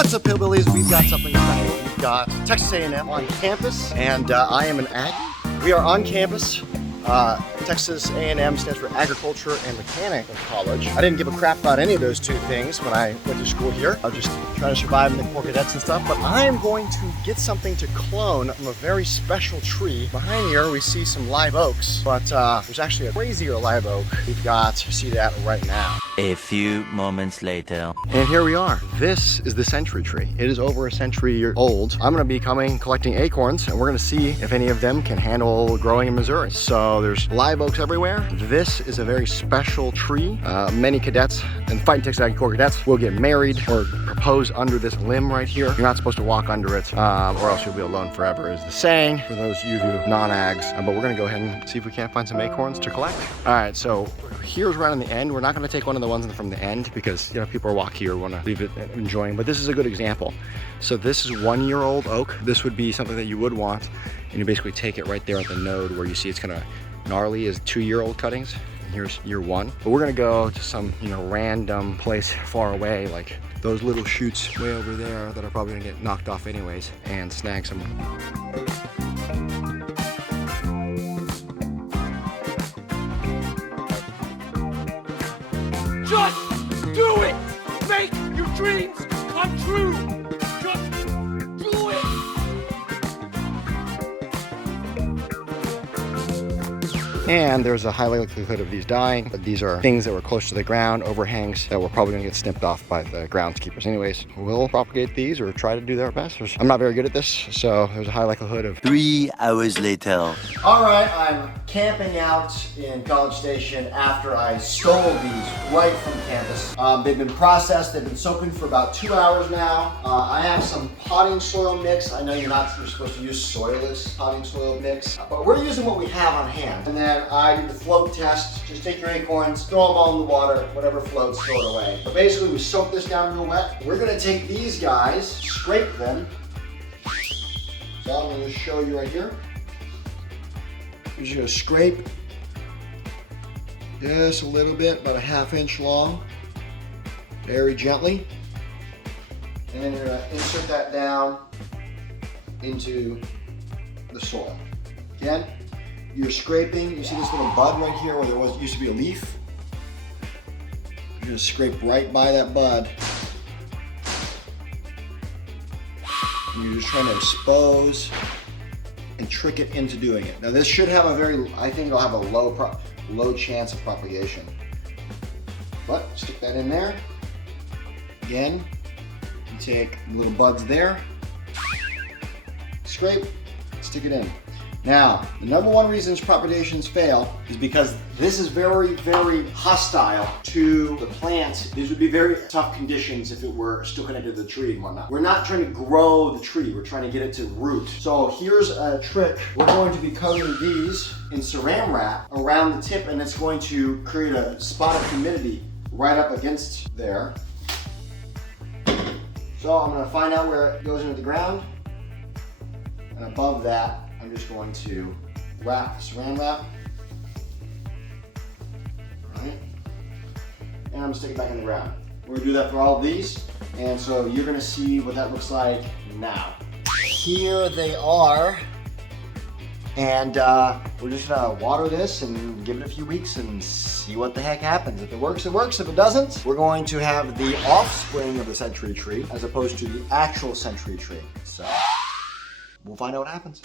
What's up, hillbillies? We've got something exciting. We've got Texas A&M on campus, and I am an Aggie. We are on campus. Texas A&M stands for Agriculture and Mechanical College. I didn't give a crap about any of those two things when I went to school here. I was just trying to survive in the Corps Cadets and stuff, but I am going to get something to clone from a very special tree. Behind here, we see some live oaks, but there's actually a crazier live oak. We've got to see that right now. A few moments later. And here we are. This is the century tree. It is over a century old. I'm gonna be collecting acorns, and we're gonna see if any of them can handle growing in Missouri. So there's live oaks everywhere. This is a very special tree. Many cadets and Fightin Texas Aggie I cadets will get married or propose under this limb right here. You're not supposed to walk under it, or else you'll be alone forever, is the saying for those of you non-ags. But we're gonna go ahead and see if we can't find some acorns to collect. All right, so here's right on the end. We're not gonna take one of the ones from the end because, you know, people are walking here, want to leave it enjoying, but this is a good example. So this is 1-year-old oak. This would be something that you would want, and you basically take it right there at the node where you see it's kind of gnarly as 2-year-old cuttings. And here's year 1. But we're gonna go to some, you know, random place far away, like those little shoots way over there that are probably gonna get knocked off anyways, and snag some. Just do it! Make your dreams come true! Just do it! And there's a high likelihood of these dying, but these are things that were close to the ground, overhangs that were probably gonna get snipped off by the groundskeepers anyways. We'll propagate these or try to do their best. I'm not very good at this, so there's a high likelihood of. 3 hours later. All right, I'm camping out in College Station after I stole these right from campus. They've been processed, they've been soaking for about 2 hours now. I have some potting soil mix. I know you're supposed to use soilless potting soil mix, but we're using what we have on hand. And then I do the float test. Just take your acorns, throw them all in the water, whatever floats, throw it away. But basically we soak this down real wet. We're gonna take these guys, scrape them. So I'm gonna just show you right here. You're just gonna scrape just a little bit, about a 1/2 inch long, very gently. And then you're gonna insert that down into the soil. Again, you're scraping, you see this little bud right here where there used to be a leaf? You're gonna scrape right by that bud. And you're just trying to expose and trick it into doing it. Now this should have I think it'll have a low chance of propagation. But stick that in there. Again, you take little buds there, scrape, stick it in. Now, the #1 reason propagations fail is because this is very, very hostile to the plant. These would be very tough conditions if it were still connected to the tree and whatnot. We're not trying to grow the tree, we're trying to get it to root. So here's a trick. We're going to be coating these in saran wrap around the tip, and it's going to create a spot of humidity right up against there. So I'm gonna find out where it goes into the ground, and above that, I'm just going to wrap the saran wrap. All right. And I'm gonna stick it back in the ground. We're gonna do that for all of these. And so you're gonna see what that looks like now. Here they are. And we're just gonna water this and give it a few weeks and see what the heck happens. If it works, it works. If it doesn't, we're going to have the offspring of the century tree as opposed to the actual century tree. So we'll find out what happens.